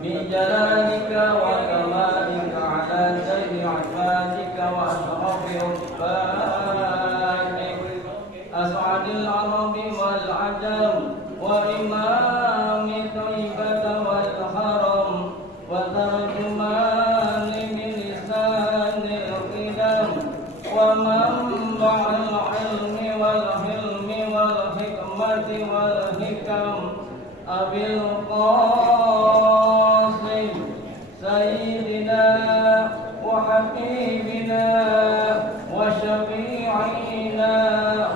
بجلالك وكمالك على سيد عبادك وأشرف عبادك أسعد العرب والعجم وإمام طيبة والحرم وترجمان بلسان القدم ومنبع العلم والحلم والحكمة والحكم أبي القاسم سيدنا وحبيبنا وشفيعنا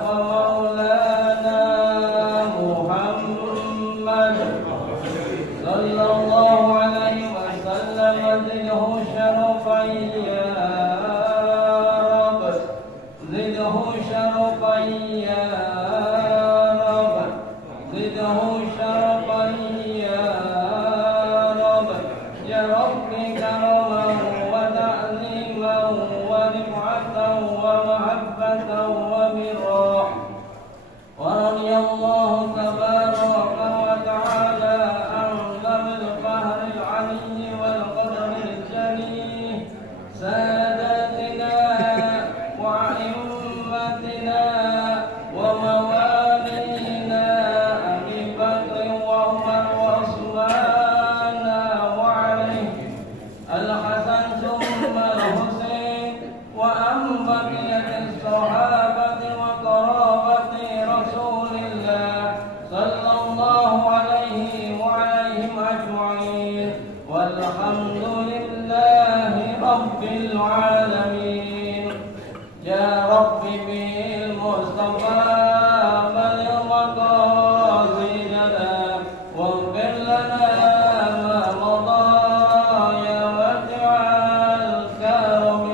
ومولانا محمد صلى الله عليه وسلم زده شرفا يا رب زده شرفا يا رب زده شرفا يا رب يا رب كرما وتعظيما ورفعة ومحبة وبرا ورضي الله تبارك وتعالى عن ذوي القهر العلي والقدر الجليل ساداتنا وأئمتنا وموالينا أبي بكر وعمر وعثمان وعلي الحسن ثم الحسين وأن بقية الصحابة وقرابة رسول الله صلى الله عليه وعليهم أجمعين والحمد لله رب العالمين يا رب بالمصطفى بلغ مقاصدنا واغفر لنا ما مضى يا واسع الكرم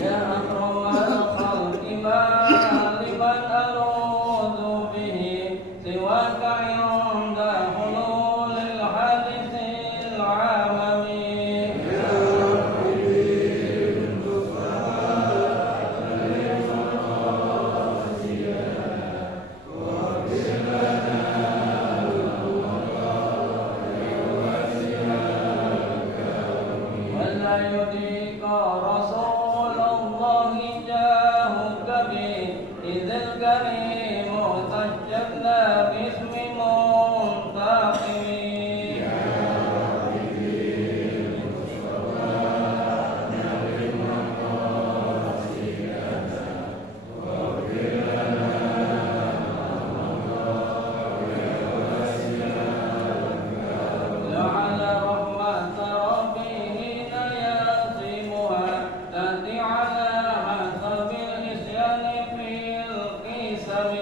يا أكرم الخلق ما لمن ألوذ به سواك عند حلول الحادث العالمي ولا يديك رسول الله جاهك به إذ الكريم سجدنا باسم منتقم لعل رحمة ربي حين يقسمها تأتي على حسب الإسيان في القسم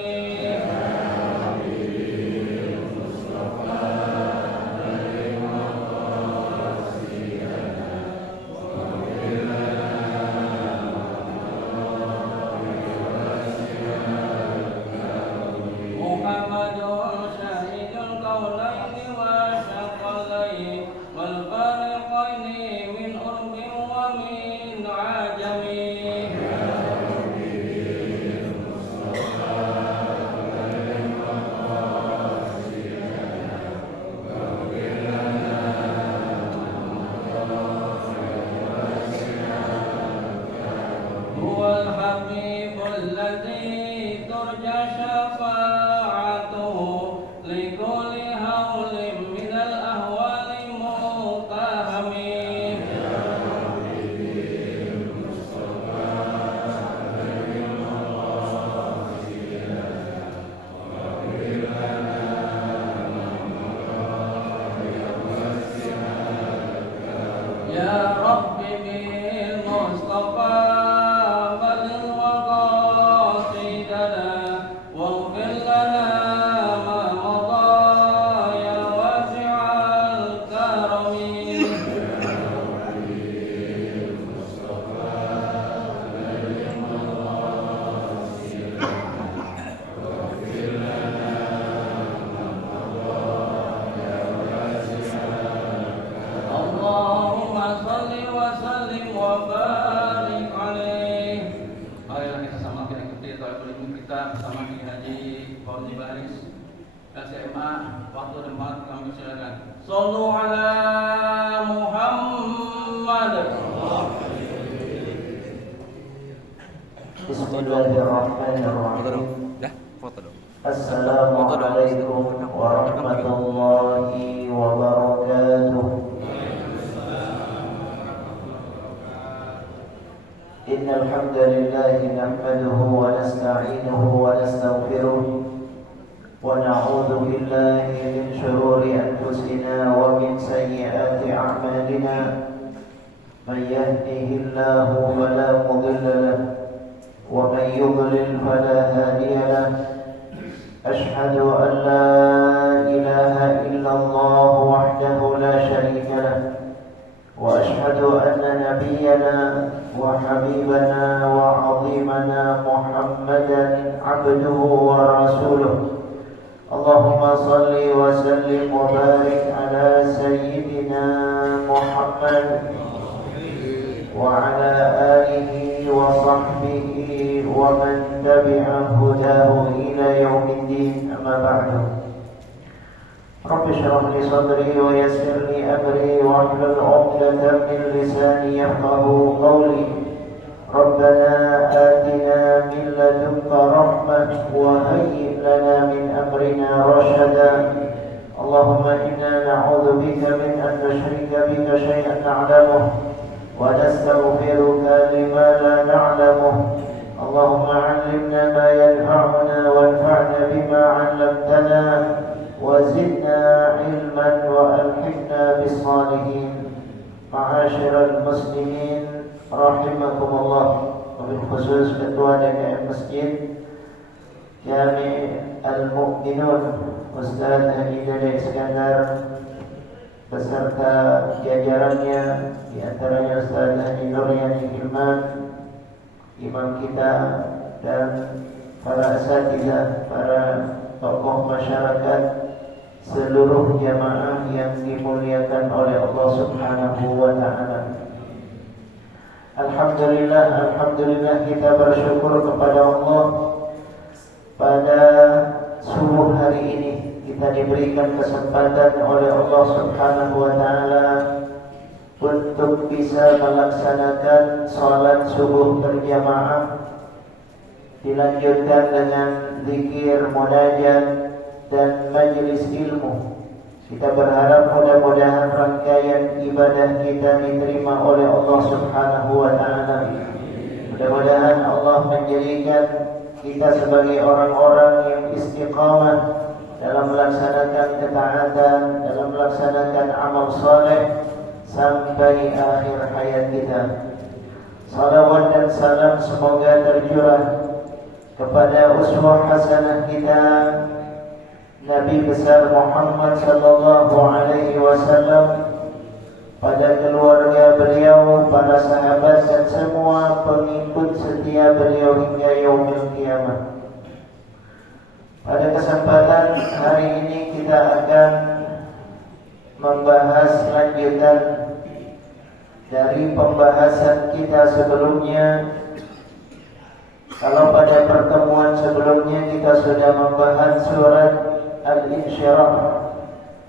محمد شهيد الكونين وشقلين والفارقين من أرض ومن عجم هو الحبيب الذي ترجى شفاعته لكل هول من الأهوال مقتحم يا رب بالمصطفى بلغ مقاصدنا واغفر لنا ما مضى يا واسع الكرم SMA. Waktu dan tempat kami silakan. Shallu ala Muhammad. Bismillahirrahmanirrahim. Foto dong. Assalamualaikum warahmatullahi wabarakatuh. Innal hamdalillah nahmaduhu wa nasta'inuhu wa nastaghfiruh wa na'udzu billahi min shururi anfusina wa min sayyiati a'malina. Man yahdihillahu fala mudilla lahu wa man yudlil fala hadiya lahu. أشهد أن لا إله إلا الله وحده لا شريك له وأشهد أن نبينا وحبيبنا وعظيمنا محمدا عبده ورسوله. اللهم صل وسلم وبارك على سيدنا محمد وعلى آله وصحبه ومن تبع هداه إلى يوم الدين. أما بعد. رب اشرح لي صدري ويسر لي أمري واحلل عقدة من لساني يفقهوا قولي. ربنا آتنا من لدنك رحمة وهيئ لنا من أمرنا رشدا. اللهم إنا نعوذ بك من أن نشرك بك شيئا نعلمه ونستغفرك لما لا نعلمه. اللهم علمنا ما ينفعنا وانفعنا بما علمتنا وزدنا علما وألحقنا بالصالحين. معاشر المسلمين رحمكم الله. وبالخصوص ketua DKM Masjid Jami Al-Mu'minun Ustaz Haji Dede Iskandar beserta jajarannya, di antaranya Ustaz Haji Nuryani Hilman, imam kita, dan para asatidzah, para tokoh masyarakat, seluruh jamaah yang dimuliakan oleh Allah Subhanahu wa taala. Alhamdulillah kita bersyukur kepada Allah pada subuh hari ini kita diberikan kesempatan oleh Allah Subhanahu wa taala untuk bisa melaksanakan salat subuh berjamaah, dilanjutkan dengan zikir, munajat dan majelis ilmu. Kita berharap mudah-mudahan rangkaian ibadah kita diterima oleh Allah Subhanahu wa taala. Mudah-mudahan Allah menjadikan kita sebagai orang-orang yang istiqamah dalam melaksanakan ketaatan, dalam melaksanakan amal saleh sampai akhir hayat kita. Salawat dan salam semoga tercurah kepada uswah hasanah kita, Nabi besar Muhammad sallallahu alaihi wasallam, pada keluarga beliau, para sahabat dan semua pengikut setia beliau hingga yaumil qiyamah. Pada kesempatan hari ini kita akan membahas lanjutan dari pembahasan kita sebelumnya. Kalau pada pertemuan sebelumnya kita sudah membahas surat Al-Insyirah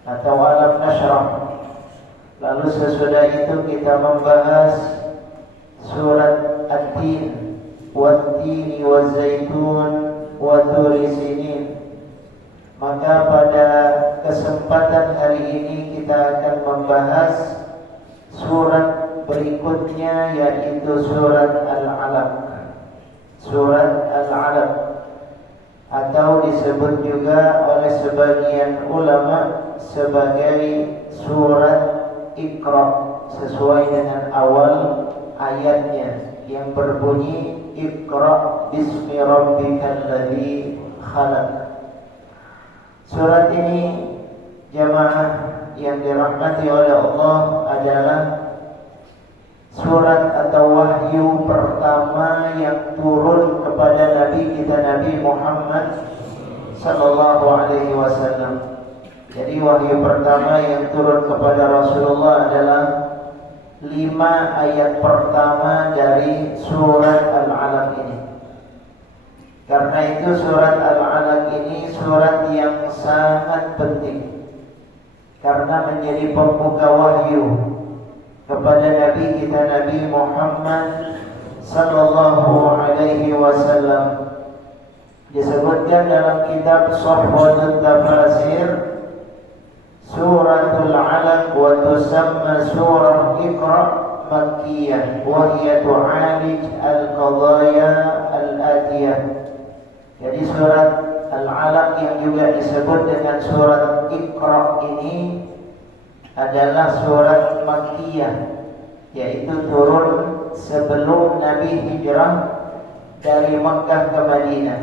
atau Alam Nashrah. Lalu sesudah itu kita membahas surat At-Tin, Wat-Tini Waz-Zaitun wa Turi Sinin. Maka pada kesempatan hari ini kita akan membahas surat berikutnya, yaitu surat Al-Alaq. Surat Al-Alaq, atau disebut juga oleh sebagian ulama sebagai surat Iqra, sesuai dengan awal ayatnya yang berbunyi Iqra bismi rabbikal ladzi khalaq. Surat ini jamaah yang dirahmati oleh Allah adalah surat atau wahyu pertama yang turun kepada Nabi kita, Nabi Muhammad sallallahu alaihi wasallam. Jadi wahyu pertama yang turun kepada Rasulullah adalah 5 ayat pertama dari surat Al-Alaq ini. Karena itu surat Al-Alaq ini surat yang sangat penting, karena menjadi pembuka wahyu kepada Nabi kita Nabi Muhammad sallallahu alaihi wasallam. Disebutkan dalam kitab Sahwatut Tafasir, Suratul Alaq wa tusamma surah Iqra Makkiyah wa hiya tu'alij al-qadaya al-atiyah. Jadi surat Al-Alaq yang juga disebut dengan surat Iqra ini adalah surat Makkiyah, yaitu turun sebelum Nabi hijrah dari Makkah ke Madinah.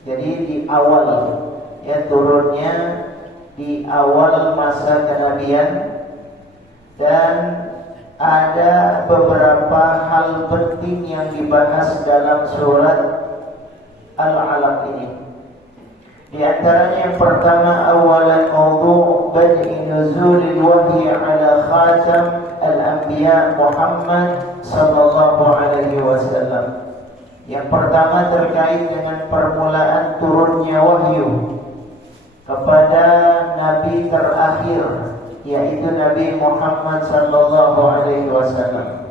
Jadi di awal, ya, turunnya di awal masa kenabian, dan ada beberapa hal penting yang dibahas dalam surat Al-Alaq ini. Di antaranya yang pertama, awalan mawdu' bad'i nuzulil wahyi ala khatam al-anbiya Muhammad sallallahu alaihi wasallam. Yang pertama terkait dengan permulaan turunnya wahyu kepada Nabi terakhir, yaitu Nabi Muhammad sallallahu alaihi wasallam.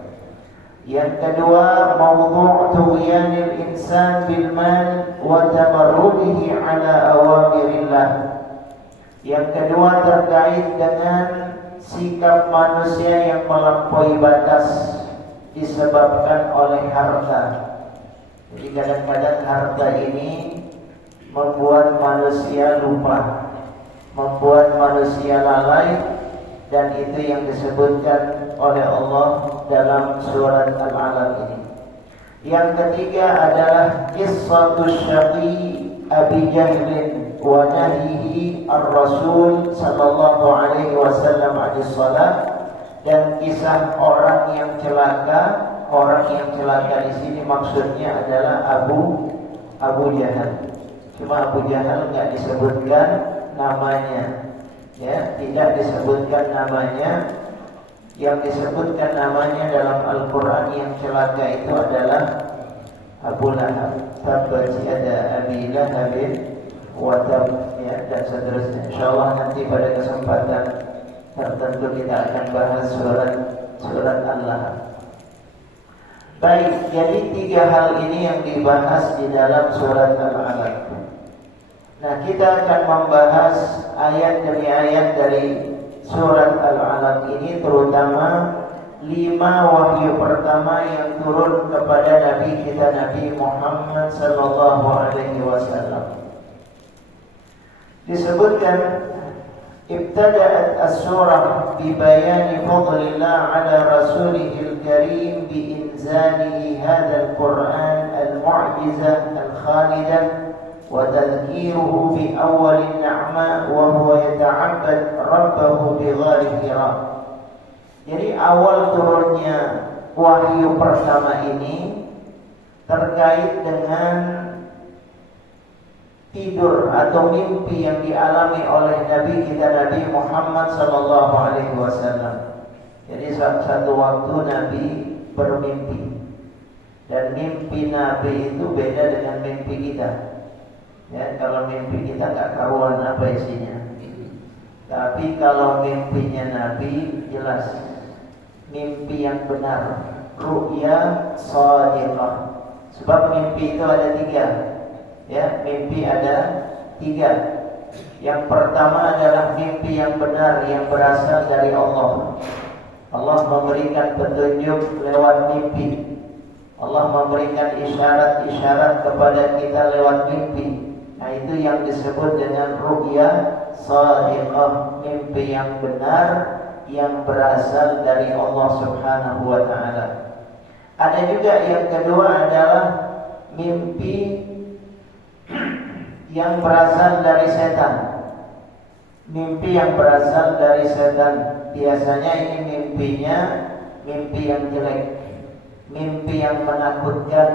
Yang kedua, mawdu' tughyanil insan bil mal wa tamarrudihi ala awamirillah. Yang kedua terkait dengan sikap manusia yang melampaui batas disebabkan oleh harta. Jadi kadang-kadang harta ini membuat manusia lupa, membuat manusia lalai, dan itu yang disebutkan oleh Allah dalam surat Al-Alaq ini. Yang ketiga adalah qissatus syaqi Abi Jahlin wa nahyihi ar-Rasul sallallahu alaihi wasallam 'anil salat, dan kisah orang yang celaka. Orang yang celaka di sini maksudnya adalah Abu Jahal. Cuma Abu Jahal nggak disebutkan namanya, ya, tidak disebutkan namanya. Yang disebutkan namanya dalam Al-Quran yang celaka itu adalah Abu Lahab, tabbat yada Abi Lahab wa tab, ya, dan seterusnya. Insyaallah nanti pada kesempatan tertentu kita akan bahas surat Al-Lahab. Baik, jadi tiga hal ini yang dibahas di dalam surat Al-Alaq. Nah, kita akan membahas ayat demi ayat dari surat Al-Alaq ini, terutama 5 wahyu pertama yang turun kepada Nabi kita Nabi Muhammad sallallahu alaihi wasallam. Disebutkan ibtada'at as-surah bi bayani fadlillah ala rasulihil karim bi inzalihi hadzal Qur'an al-mu'jizah al-khalidah wa tadhkiruhu bi awwalin ni'mah wa huwa yata'abbad rabbahu bi ghari Hira. Jadi awal turunnya wahyu pertama ini terkait dengan tidur atau mimpi yang dialami oleh Nabi kita Nabi Muhammad sallallahu alaihi wasallam. Jadi satu waktu Nabi bermimpi, dan mimpi Nabi itu beda dengan mimpi kita. Ya, kalau mimpi kita nggak karuan apa isinya. Tapi kalau mimpinya Nabi jelas, mimpi yang benar, ru'ya shadiqah. Sebab mimpi itu ada 3. Ya, mimpi ada 3. Yang pertama adalah mimpi yang benar yang berasal dari Allah. Allah memberikan petunjuk lewat mimpi. Allah memberikan isyarat-isyarat kepada kita lewat mimpi. Nah, itu yang disebut dengan ru'ya shadiqah, mimpi yang benar yang berasal dari Allah Subhanahu wa taala. Ada juga yang kedua adalah mimpi yang berasal dari setan. Mimpi yang berasal dari setan. Biasanya ini mimpinya mimpi yang jelek, mimpi yang menakutkan,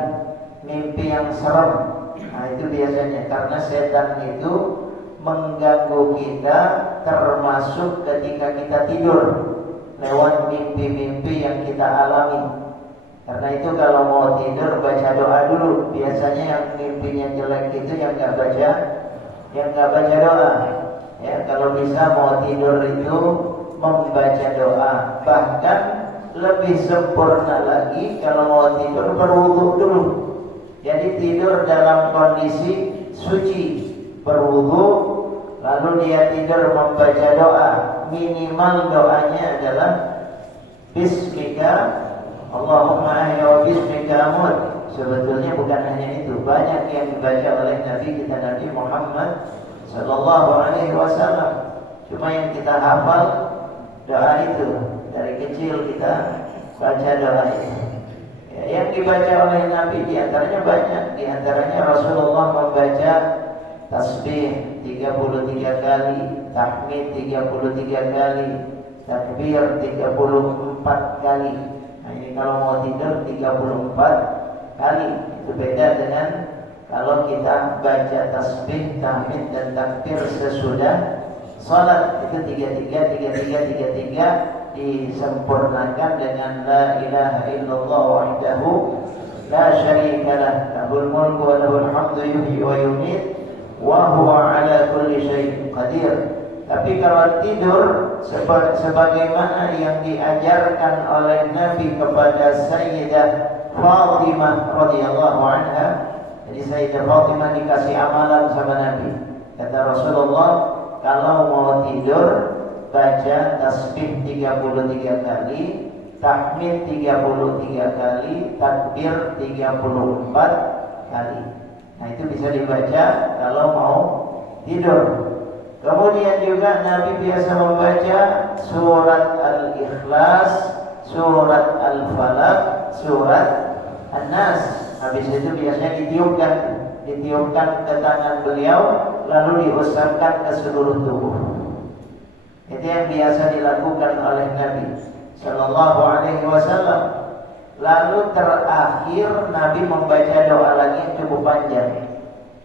mimpi yang serem. Nah, itu biasanya karena setan itu mengganggu kita, termasuk ketika kita tidur lewat mimpi-mimpi yang kita alami. Karena itu kalau mau tidur baca doa dulu. Biasanya yang mimpinya jelek itu yang nggak baca doa. Ya, kalau bisa mau tidur itu membaca doa. Bahkan lebih sempurna lagi kalau mau tidur berwudu dulu. Jadi tidur dalam kondisi suci, berwudu, lalu dia tidur membaca doa. Minimal doanya adalah Bismika Allahumma ahya wa bismika amut. Sebetulnya bukan hanya itu, banyak yang dibaca oleh Nabi kita Nabi Muhammad sallallahu alaihi wasallam. Cuma yang kita hafal doa itu. Dari kecil kita baca doa itu. Ya, yang dibaca oleh Nabi diantaranya banyak. Diantaranya Rasulullah membaca tasbih 33 kali, tahmid 33 kali, takbir 34 kali. Nah, ini kalau mau tidur 34 kali. Itu beda dengan kalau kita baca tasbih, tahmid dan takbir sesudah salat. Itu 33 disempurnakan dengan la ilaha illallah wahdahu la syarika lah, lahul mulku wa lahul hamdu yuhyi wa yumiit wa huwa ala kulli syai'in qadir. Tapi kalau tidur sebagaimana yang diajarkan oleh Nabi kepada Sayyidah Fatimah radhiyallahu anha. Jadi Sayyidah Fatimah dikasih amalan sama Nabi. Kata Rasulullah, kalau mau tidur baca tasbih 33 kali, tahmid 33 kali, takbir 34 kali. Nah, itu bisa dibaca kalau mau tidur. Kemudian juga Nabi biasa membaca surat Al-Ikhlas, surat Al-Falaq, surat An-Nas. Habis itu biasanya ditiupkan ke tangan beliau, lalu diusapkan ke seluruh tubuh. Itu yang biasa dilakukan oleh Nabi sallallahu alaihi wasallam. Lalu terakhir Nabi membaca doa lagi yang cukup panjang.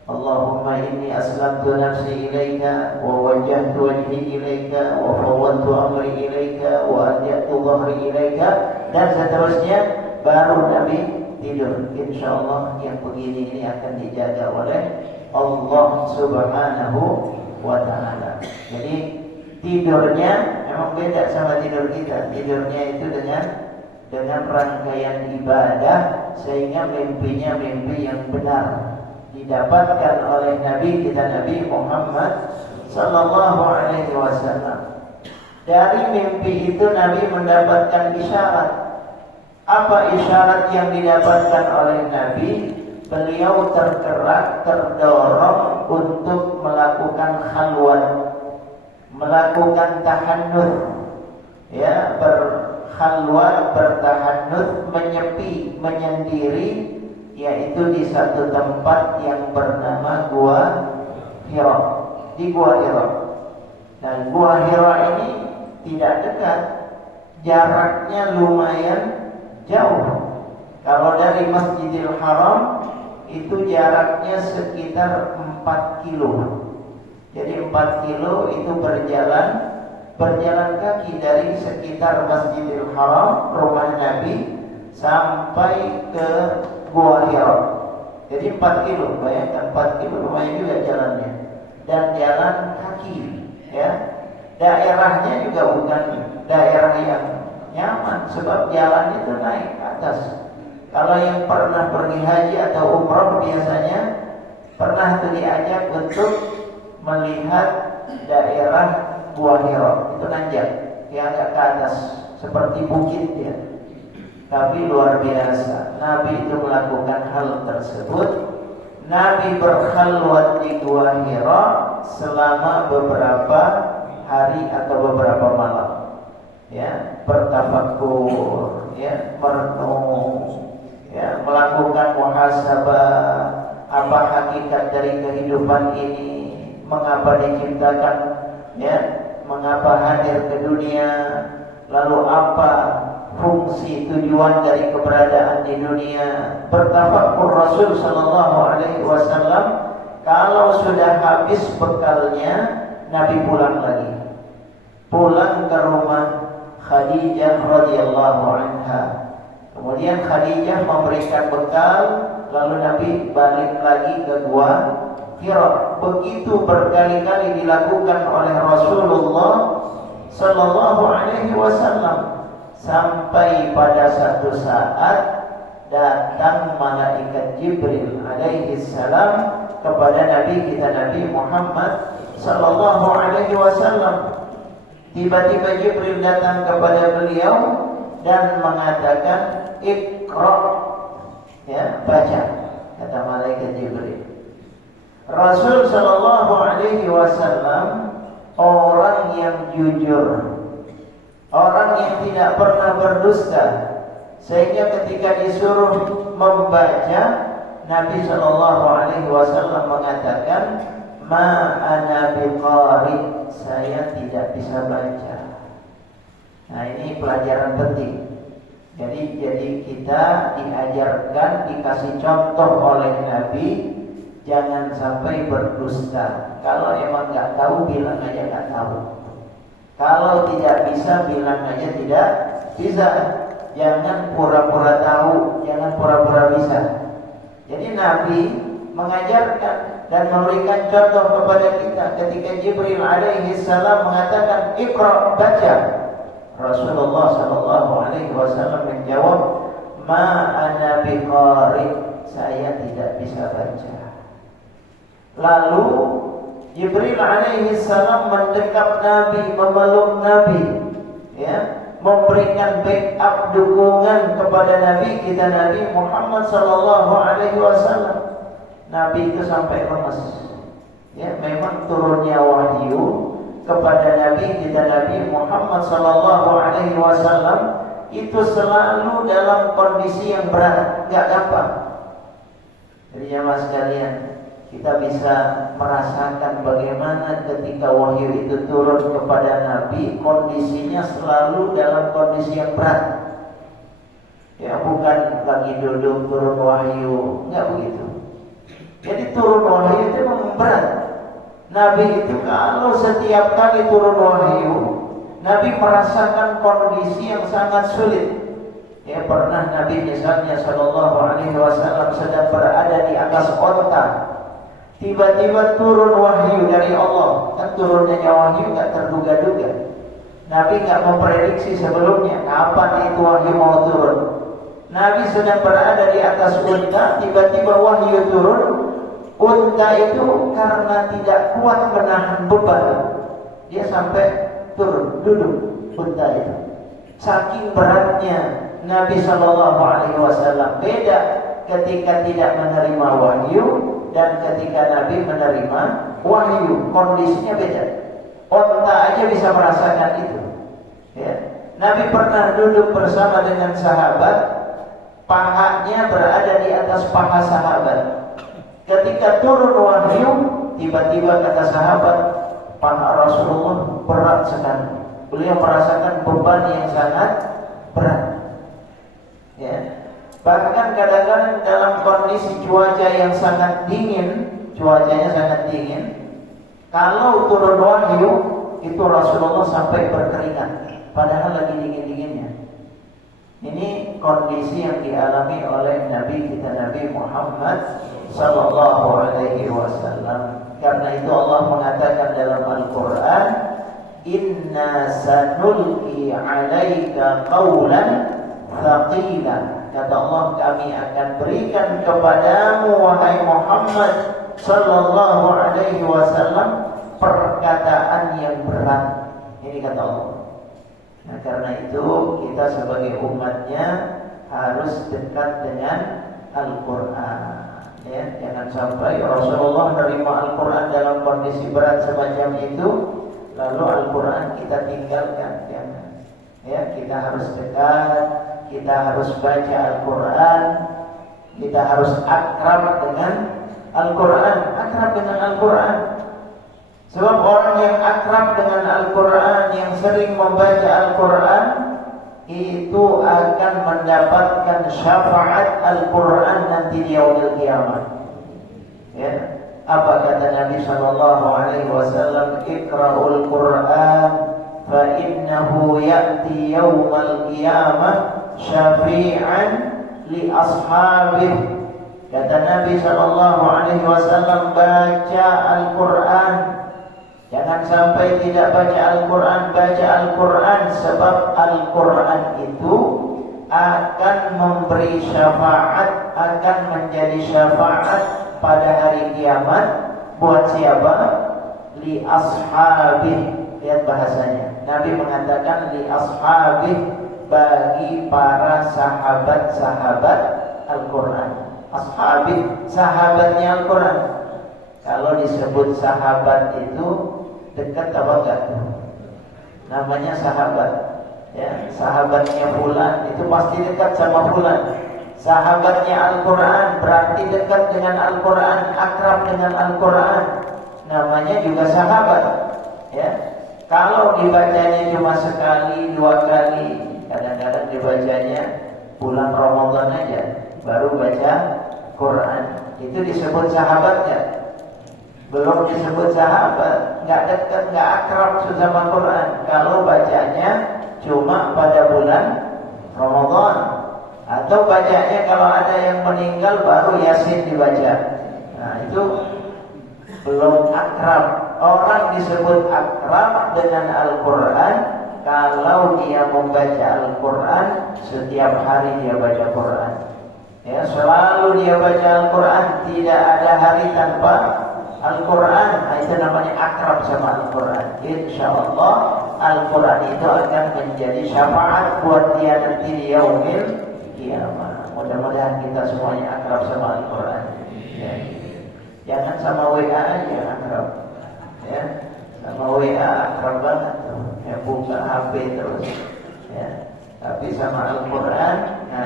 Allahumma inni aslamtu nafsi ilaika wa wajjahtu wajhi ilaika wa fawwadtu amri ilaika wa alja'tu dhahri ilaika, dan seterusnya. Baru Nabi tidur. Insyaallah yang begini ini akan dijaga oleh Allah Subhanahu wa taala. Jadi tidurnya memang beda sama tidur kita. Tidurnya itu dengan rangkaian ibadah, sehingga mimpinya mimpi yang benar didapatkan oleh Nabi kita Nabi Muhammad sallallahu alaihi wasallam. Dari mimpi itu Nabi mendapatkan isyarat. Apa isyarat yang didapatkan oleh Nabi? Beliau tergerak, terdorong untuk melakukan khalwat, melakukan tahannuth, ya, berkhalwat, bertahannuth, menyepi, menyendiri, yaitu di satu tempat yang bernama Gua Hira. Di Gua Hira. Dan Gua Hira ini tidak dekat, jaraknya lumayan jauh. Kalau dari Masjidil Haram itu jaraknya sekitar 4 kilo. Jadi 4 kilo itu berjalan kaki dari sekitar Masjidil Haram, rumah Nabi, sampai ke Gua Hira. Jadi 4 kilo, bayangkan 4 kilo lumayan juga jalannya. Dan jalan kaki, ya. Daerahnya juga bukan daerah yang nyaman, sebab jalannya itu naik ke atas. Kalau yang pernah pergi haji atau umrah biasanya pernah tuh diajak untuk melihat daerah Gua Hira. Itu nanjak, dia agak ke atas, seperti bukit dia. Tapi luar biasa, Nabi itu melakukan hal tersebut. Nabi berkhalwat di Gua Hira selama beberapa hari atau beberapa malam. Ya, bertafakkur, ya, merenung, ya, melakukan muhasabah, apa hakikat dari kehidupan ini, mengapa diciptakan, ya, mengapa hadir ke dunia, lalu apa fungsi tujuan dari keberadaan di dunia. Bertafakkur Rasul sallallahu alaihi wasallam. Kalau sudah habis bekalnya, Nabi pulang lagi. Pulang ke rumah Khadijah radhiyallahu anha. Kemudian Khadijah memberikan bekal, lalu Nabi balik lagi ke gua Hira. Begitu berkali-kali dilakukan oleh Rasulullah sallallahu alaihi wasallam, sampai pada satu saat datang malaikat Jibril alaihi salam kepada Nabi kita Nabi Muhammad sallallahu alaihi wasallam. Tiba-tiba Jibril datang kepada beliau dan mengatakan, "Iqra," ya, baca, kata malaikat Jibril. Rasul sallallahu alaihi wasallam orang yang jujur, orang yang tidak pernah berdusta, sehingga ketika disuruh membaca, Nabi sallallahu alaihi wasallam mengatakan, "Ma ana biqari," saya tidak bisa baca. Nah, ini pelajaran penting. Jadi kita diajarkan, dikasih contoh oleh Nabi, jangan sampai berdusta. Kalau emang nggak tahu, bilang aja nggak tahu. Kalau tidak bisa, bilang aja tidak bisa. Jangan pura-pura tahu, jangan pura-pura bisa. Jadi Nabi mengajarkan dan memberikan contoh kepada kita ketika Jibril alaihi salam mengatakan, "Iqra," baca. Rasulullah sallallahu alaihi wasallam menjawab, "Ma ana biqari," saya tidak bisa baca. Lalu Jibril alaihi salam mendekap Nabi, memeluk Nabi, ya, memberikan backup dukungan kepada Nabi kita Nabi Muhammad sallallahu alaihi wasallam. Nabi itu sampai lemas. Ya, memang turunnya wahyu kepada Nabi kita Nabi Muhammad sallallahu alaihi wasallam itu selalu dalam kondisi yang berat, enggak gampang. Jadi jemaah sekalian, kita bisa merasakan bagaimana ketika wahyu itu turun kepada Nabi, kondisinya selalu dalam kondisi yang berat. Ya, bukan lagi duduk turun wahyu, enggak begitu. Jadi turun wahyu itu memang berat. Nabi itu kalau setiap kali turun wahyu, Nabi merasakan kondisi yang sangat sulit. Ya, pernah Nabi misalnya sallallahu alaihi wasallam sedang berada di atas onta. Tiba-tiba turun wahyu dari Allah. Kan turunnya wahyu enggak terduga-duga. Nabi enggak memprediksi sebelumnya kapan itu wahyu mau turun. Nabi sedang berada di atas unta, tiba-tiba wahyu turun. Unta itu karena tidak kuat menahan beban, dia sampai turun, duduk unta itu. Saking beratnya Nabi sallallahu alaihi wasallam. Beda ketika tidak menerima wahyu dan ketika Nabi menerima wahyu, kondisinya beda. Unta aja bisa merasakan itu. Ya. Nabi pernah duduk bersama dengan sahabat, pahanya berada di atas paha sahabat. Ketika turun wahyu, tiba-tiba kata sahabat, paha Rasulullah berat sekali. Beliau merasakan beban yang sangat berat. Ya. Bahkan kadang-kadang dalam kondisi cuaca yang sangat dingin, cuacanya sangat dingin, kalau turun wahyu, itu Rasulullah sampai berkeringat, padahal lagi dingin-dinginnya. Ini kondisi yang dialami oleh Nabi kita Nabi Muhammad sallallahu alaihi wasallam. Karena itu Allah mengatakan dalam Al-Qur'an, "Inna sanulqi 'alaika qawlan thaqila." Kata Allah, kami akan berikan kepadamu wahai Muhammad sallallahu alaihi wasallam perkataan yang berat. Ini kata Allah. Nah, karena itu kita sebagai umatnya harus dekat dengan Al-Qur'an. Ya, jangan sampai Rasulullah menerima Al-Quran dalam kondisi berat semacam itu, lalu Al-Quran kita tinggalkan. Jangan. Ya, kita harus dekat, kita harus baca Al-Quran, kita harus akrab dengan Al-Quran, akrab dengan Al-Quran. Sebab orang yang akrab dengan Al-Quran, yang sering membaca Al-Quran, itu akan mendapatkan syafaat Al-Quran nanti di yaumil kiamat. Ya, apa kata Nabi sallallahu alaihi wasallam? "Iqra'ul Qur'an fa innahu ya'ti yaumal qiyamah syafi'an li ashabih. Kata Nabi sallallahu alaihi wasallam, baca Al-Qur'an. Jangan sampai tidak baca Al-Qur'an, baca Al-Qur'an, sebab Al-Qur'an itu akan memberi syafaat, akan menjadi syafaat pada hari kiamat. Buat siapa? Li ashabih. Lihat bahasanya. Nabi mengatakan li ashabih, bagi para sahabat-sahabat Al-Qur'an. Ashabih, sahabatnya Al-Qur'an. Kalau disebut sahabat itu dekat apa enggak? Namanya sahabat. Ya, sahabatnya fulan itu pasti dekat sama fulan. Sahabatnya Al-Qur'an berarti dekat dengan Al-Qur'an, akrab dengan Al-Qur'an. Namanya juga sahabat. Ya. Kalau dibacanya cuma sekali, dua kali, kadang-kadang dibacanya bulan Ramadan aja, baru baca Quran, itu disebut sahabat ya? Belum disebut sahabat, nggak dekat, nggak akrab sama Quran. Kalau bacanya cuma pada bulan Ramadan, atau bacanya kalau ada yang meninggal baru Yasin dibaca. Nah itu belum akrab. Orang disebut akrab dengan Al-Quran kalau dia membaca Al-Quran setiap hari dia baca Quran. Ya, selalu dia baca Al-Quran, tidak ada hari tanpa Al-Quran. Nah, itu namanya akrab sama Al-Quran. InsyaAllah Al-Quran itu akan menjadi syafaat buat dia nanti di yaumil kiamat. Mudah-mudahan kita semuanya akrab sama Al-Quran. Ya. Jangan sama WA aja akrab. Ya, sama WA akrab banget tuh. Ya, buka HP terus. Ya, tapi sama Al-Quran, nah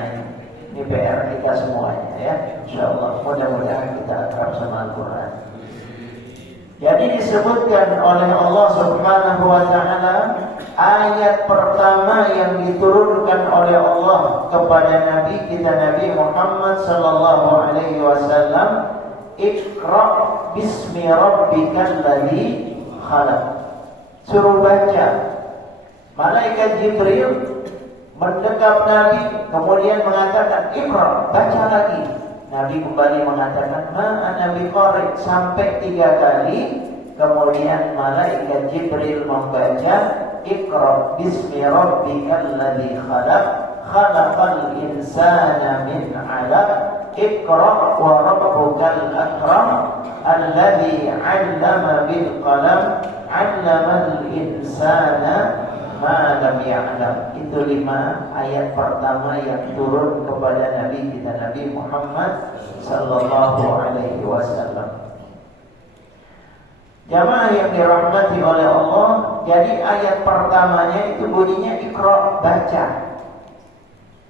ini PR kita semuanya ya. InsyaAllah mudah-mudahan kita akrab sama Al-Quran. Jadi disebutkan oleh Allah Subhanahu wa ta'ala, ayat pertama yang diturunkan oleh Allah kepada Nabi kita Nabi Muhammad sallallahu alaihi wasallam, Iqra bismi rabbikal ladzi khalaq. Suruh baca. Malaikat Jibril mendekap Nabi, kemudian mengatakan, Iqra, baca lagi. Nabi kembali mengatakan, ma'ana biqari, sampai 3 kali. Kemudian malaikat Jibril membaca, Iqra bismi rabbikal ladzi khalaq, khalaqal insana min 'alaq, Iqra wa rabbukal akram, alladzi 'allama bil qalam, 'allamal insana ma lam ya'lam. Itu 5 ayat pertama yang turun kepada Nabi kita Nabi Muhammad sallallahu alaihi wasallam. Jamaah yang dirahmati oleh Allah, jadi ayat pertamanya itu bunyinya Iqra, baca.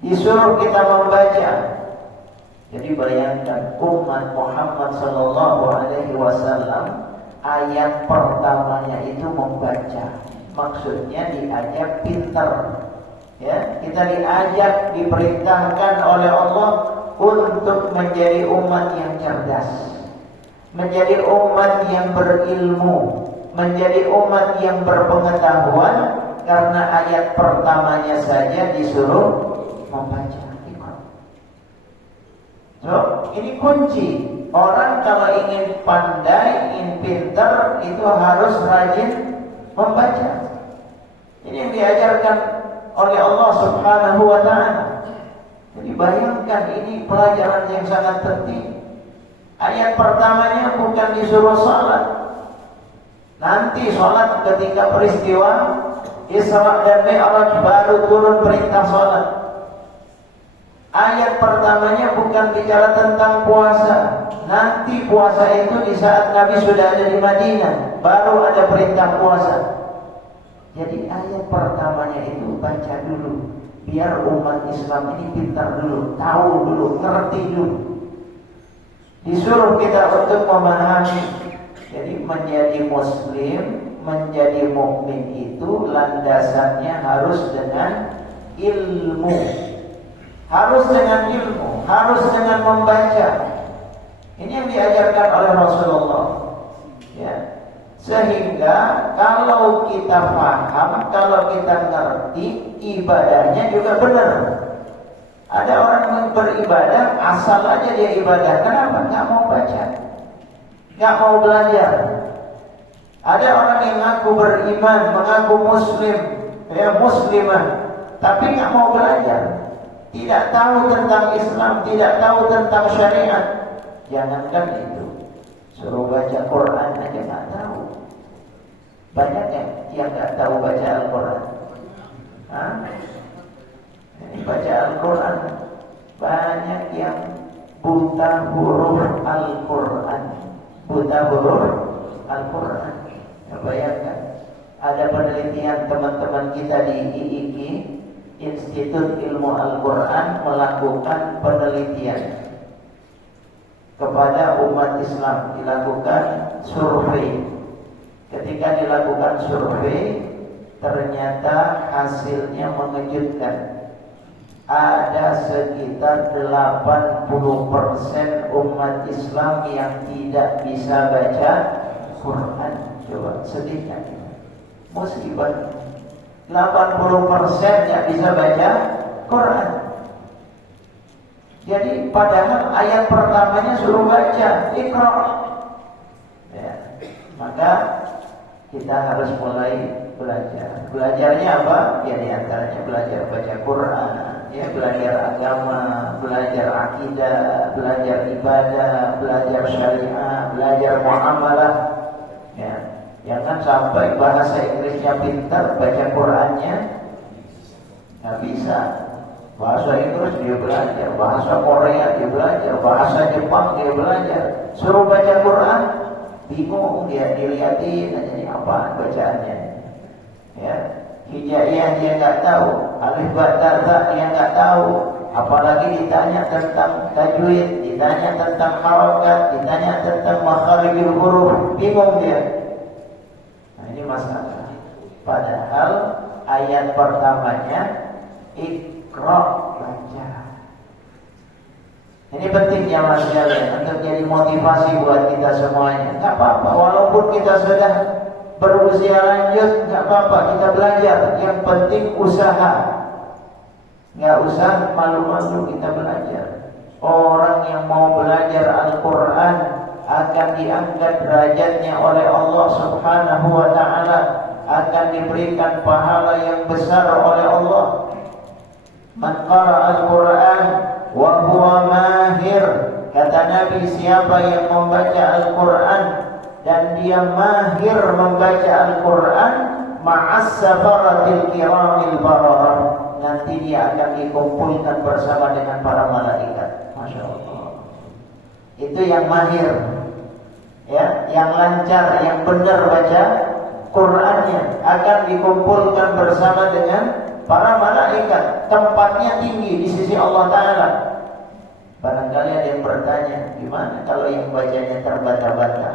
Disuruh kita membaca. Jadi bayangkan umat Muhammad sallallahu alaihi wasallam, ayat pertamanya itu membaca. Maksudnya diajak pintar. Ya, kita diajak, diperintahkan oleh Allah untuk menjadi umat yang cerdas, menjadi umat yang berilmu, menjadi umat yang berpengetahuan, karena ayat pertamanya saja disuruh membaca. So, ini kunci. Orang kalau ingin pandai, ingin pintar, itu harus rajin membaca. Ini yang diajarkan oleh Allah Subhanahu wa ta'ala. Jadi bayangkan, ini pelajaran yang sangat penting. Ayat pertamanya bukan disuruh salat. Nanti salat ketika peristiwa Isra dan Mi'raj baru turun perintah salat. Ayat pertamanya bukan bicara tentang puasa. Nanti puasa itu di saat Nabi sudah ada di Madinah, baru ada perintah puasa. Jadi ayat pertamanya itu baca dulu, biar umat Islam ini pintar dulu, tahu dulu, ngerti dulu. Disuruh kita untuk memahami. Jadi menjadi muslim, menjadi mukmin itu landasannya harus dengan ilmu. Harus dengan ilmu, harus dengan membaca. Ini yang diajarkan oleh Rasulullah. Ya. Sehingga kalau kita paham, kalau kita ngerti, ibadahnya juga benar. Ada orang yang beribadah asal aja dia ibadah. Kenapa? Nggak mau baca, nggak mau belajar. Ada orang yang mengaku beriman, mengaku muslim, muslimah, tapi nggak mau belajar. Tidak tahu tentang Islam, tidak tahu tentang syariat. Jangankan itu, suruh baca Quran aja nggak tahu. Banyak yang nggak tahu baca Al-Quran. Ini baca Al-Quran, banyak yang buta huruf Al-Quran, buta huruf Al-Quran. Ya, bayangkan, ada penelitian teman-teman kita di IIQ, Institut Ilmu Al-Quran, melakukan penelitian kepada umat Islam, dilakukan survei. Ketika dilakukan survei, ternyata hasilnya mengejutkan. Ada sekitar 80% umat Islam yang tidak bisa baca Quran. Coba, sedih kan? Musibah. 80% yang bisa baca Quran. Jadi padahal ayat pertamanya suruh baca, Iqra. Ya, maka kita harus mulai belajar. Belajarnya apa? Ya diantaranya belajar baca Quran, ya belajar agama, belajar akidah, belajar ibadah, belajar syariah, belajar muamalah. Ya, jangan sampai bahasa Inggrisnya pintar, baca Qurannya nggak bisa. Bahasa Inggris dia belajar, bahasa Korea dia belajar, bahasa Jepang dia belajar. Suruh baca Quran, bingung dia, dilihatin aja ini apa bacaannya. Ya, hijaiyah dia nggak tahu, alif ba ta ta dia nggak tahu. Apalagi ditanya tentang tajwid, ditanya tentang harokat, ditanya tentang makharijul huruf, bingung dia. Nah ini masalah. Padahal ayat pertamanya Iqra, baca. Ini pentingnya mas sekalian untuk jadi motivasi buat kita semuanya. Gak apa-apa, walaupun kita sudah berusia lanjut, gak apa-apa, kita belajar. Yang penting usaha. Gak usah malu-malu kita belajar. Orang yang mau belajar Al-Quran akan diangkat derajatnya oleh Allah Subhanahu wa ta'ala, akan diberikan pahala yang besar oleh Allah. Man qara al-Quran wa huwa mahir, kata Nabi, siapa yang membaca Al-Quran dan dia mahir membaca Al-Quran, ma'as safaratil kiramil bararah, nanti dia akan dikumpulkan bersama dengan para malaikat. Masya Allah. Itu yang mahir, ya, yang lancar, yang benar baca Qurannya, akan dikumpulkan bersama dengan para malaikat. Tempatnya tinggi di sisi Allah Ta'ala. Barangkali ada yang bertanya, gimana kalau yang bacanya terbata-bata?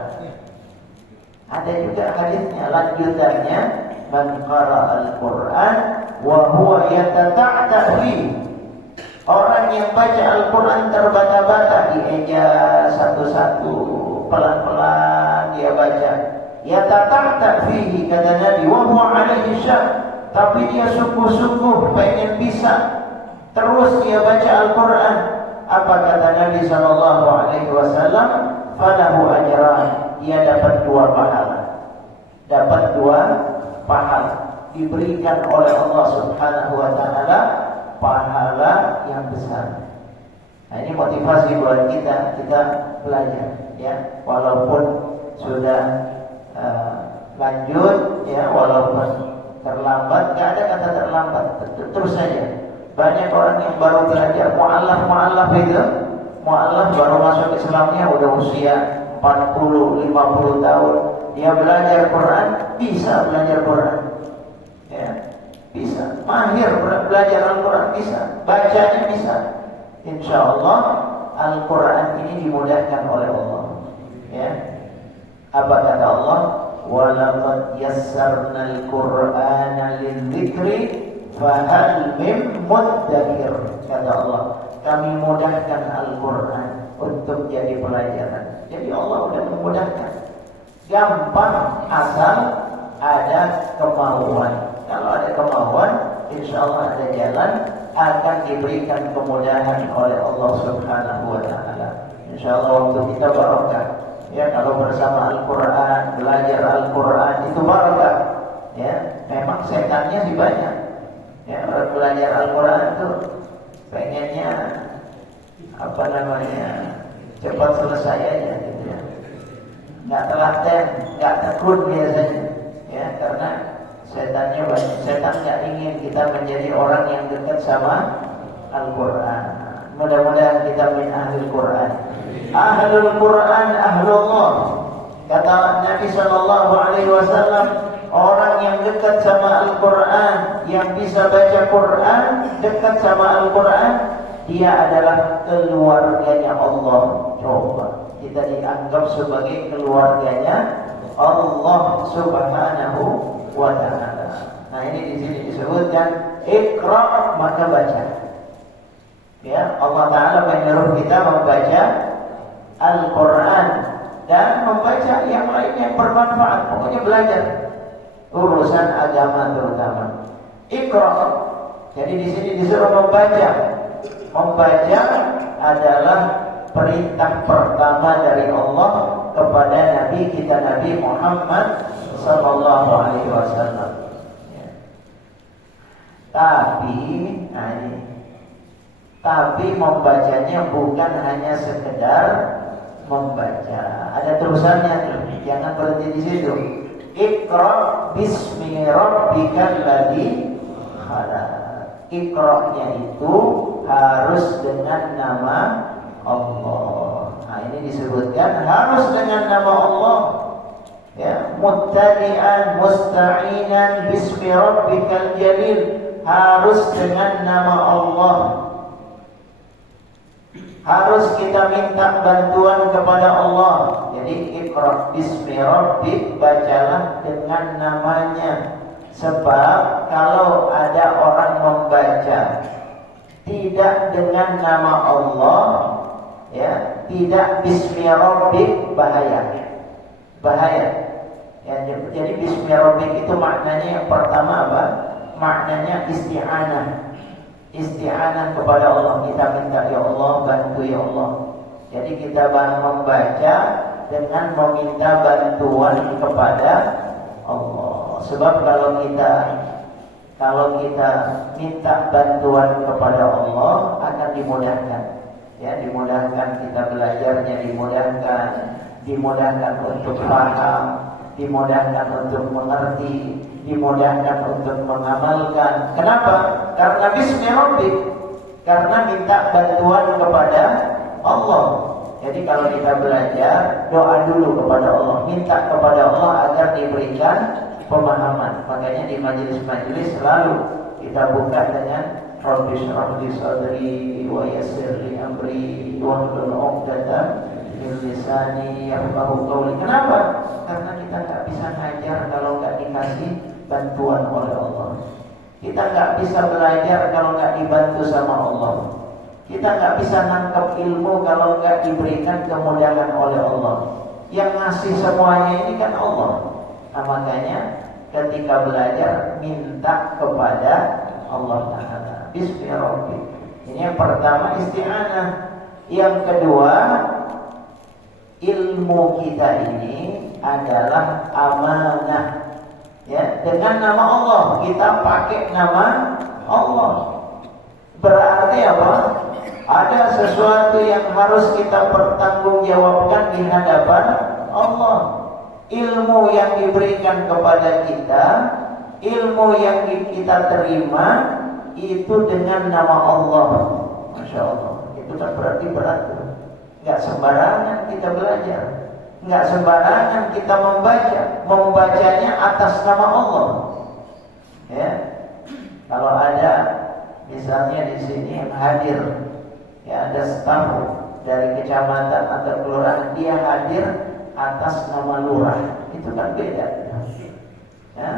Ada juga hadisnya, lanjutannya, man qara al-Quran wa huwa yatata'ta fi. Orang yang baca Al-Quran terbata-bata, dieja satu-satu, pelan-pelan dia baca. Yatata'ta fihi, kata Nabi, wa huwa alaihi syah. Tapi dia sungguh-sungguh pengen bisa terus dia baca Al-Quran. Apa kata Nabi SAW? Falahu ajran, dia dapat 2 pahala. Dapat 2 pahala diberikan oleh Allah Subhanahu wa ta'ala, pahala yang besar. Nah ini motivasi buat kita belajar, ya, walaupun sudah lanjut, ya, walaupun terlambat, gak ada kata terlambat, terus saja. Banyak orang yang baru belajar mu'allaf itu, mu'allaf baru masuk Islamnya udah usia 40-50 tahun. Dia belajar Quran, bisa belajar Quran, ya, bisa, mahir belajar Al-Quran, bisa, bacanya bisa. Insya Allah Al-Quran ini dimudahkan oleh Allah, ya. Apa kata Allah? وَلَقَدْ يَسَّرْنَا الْقُرْآنَ لِلذِّكْرِ فَهَلْ مِن مُدَّكِرٍ. Kata Allah, kami mudahkan Al-Quran untuk jadi pelajaran. Jadi Allah sudah memudahkan, gampang asal ada kemauan. Kalau ada kemauan, insya Allah ada jalan, akan diberikan kemudahan oleh Allah Subhanahu wa taala. Insyaallah waktu kita barokah. Ya, kalau bersama Al-Qur'an, belajar Al-Qur'an itu barokah. Ya, memang setannya sih banyak. Ya, orang belajar Al-Qur'an itu pengennya cepat selesai aja gitu ya. Nggak telaten, nggak tekun biasanya. Ya, karena setannya banyak. Setan nggak ingin kita menjadi orang yang dekat sama Al-Qur'an. Mudah-mudahan kita min ahlul Qur'an. Ahlul Qur'an ahlullah. Kata Nabi sallallahu alaihi wasallam, orang yang dekat sama Al-Qur'an, yang bisa baca Qur'an, dekat sama Al-Qur'an, dia adalah keluarganya Allah. Coba kita dianggap sebagai keluarganya Allah Subhanahu wa ta'ala. Nah, ini di sini disebutkan Iqra, maka baca. Ya, Allah Ta'ala menyuruh kita membaca Al-Quran dan membaca yang lain yang bermanfaat. Pokoknya belajar urusan agama terutama. Iqra. Jadi di sini disuruh membaca. Membaca adalah perintah pertama dari Allah kepada Nabi kita Nabi Muhammad sallallahu alaihi wasallam. Ya. Tapi membacanya bukan hanya sekedar membaca. Ada terusannya tuh. Jangan berhenti di situ. Iqra bismi rabbikal ladzi khalaq. Iqra-nya itu harus dengan nama Allah. Nah, ini disebutkan harus dengan nama Allah. Ya, muttali'an musta'inan bismi rabbikal jalil, harus dengan nama Allah. Harus kita minta bantuan kepada Allah. Jadi Iqra bismi rabbik, bacalah dengan namanya. Sebab kalau ada orang membaca tidak dengan nama Allah, ya, tidak bismi rabbik, bahaya. Ya, jadi bismi rabbik itu maknanya yang pertama apa? Maknanya isti'anah. Isti'anah kepada Allah. Kita minta, ya Allah, bantu ya Allah. Jadi kita membaca dengan meminta bantuan kepada Allah. Sebab kalau kita minta bantuan kepada Allah akan dimudahkan. Ya, dimudahkan kita belajarnya, dimudahkan untuk paham, dimudahkan untuk mengerti, dimudahkan untuk mengamalkan. Kenapa? Karena bismi rabbik, karena minta bantuan kepada Allah. Jadi kalau kita belajar, doa dulu kepada Allah, minta kepada Allah agar diberikan pemahaman. Makanya di majelis-majelis selalu kita buka dengan Rabbi shrah li sadri wa yassir li amri wahlul 'uqdatam min lisani yafqahu qawli. Kenapa? Karena kita nggak bisa ngajar kalau nggak dikasih bantuan oleh Allah. Kita nggak bisa belajar kalau nggak dibantu sama Allah. Kita nggak bisa nangkep ilmu kalau nggak diberikan kemudahan oleh Allah. Yang ngasih semuanya ini kan Allah. Nah, makanya ketika belajar minta kepada Allah Ta'ala. Bismi rabbik. Ini yang pertama, isti'anah. Yang kedua, ilmu kita ini adalah amanah. Ya, dengan nama Allah, kita pakai nama Allah. Berarti apa? Ada sesuatu yang harus kita pertanggungjawabkan di hadapan Allah. Ilmu yang diberikan kepada kita, ilmu yang kita terima, itu dengan nama Allah. Masya Allah. Itu kan berarti berat. Nggak sembarangan kita belajar, nggak sembarangan kita membaca. Membacanya atas nama Allah. Ya, kalau ada misalnya di sini yang hadir, ya ada staf dari kecamatan atau kelurahan, dia hadir atas nama lurah, itu kan beda. Ya,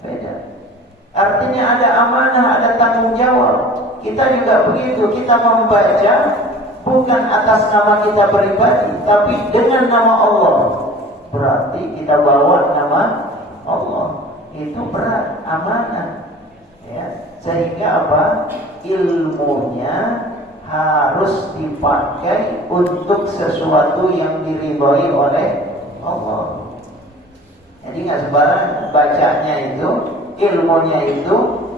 beda. Artinya ada amanah, ada tanggung jawab. Kita juga begitu, kita membaca bukan atas nama kita pribadi, tapi dengan nama Allah. Berarti kita bawa nama Allah. Itu berat, amanah. Ya, sehingga apa? Ilmunya harus dipakai untuk sesuatu yang diridhoi oleh Allah. Jadi nggak sembarang bacanya itu, ilmunya itu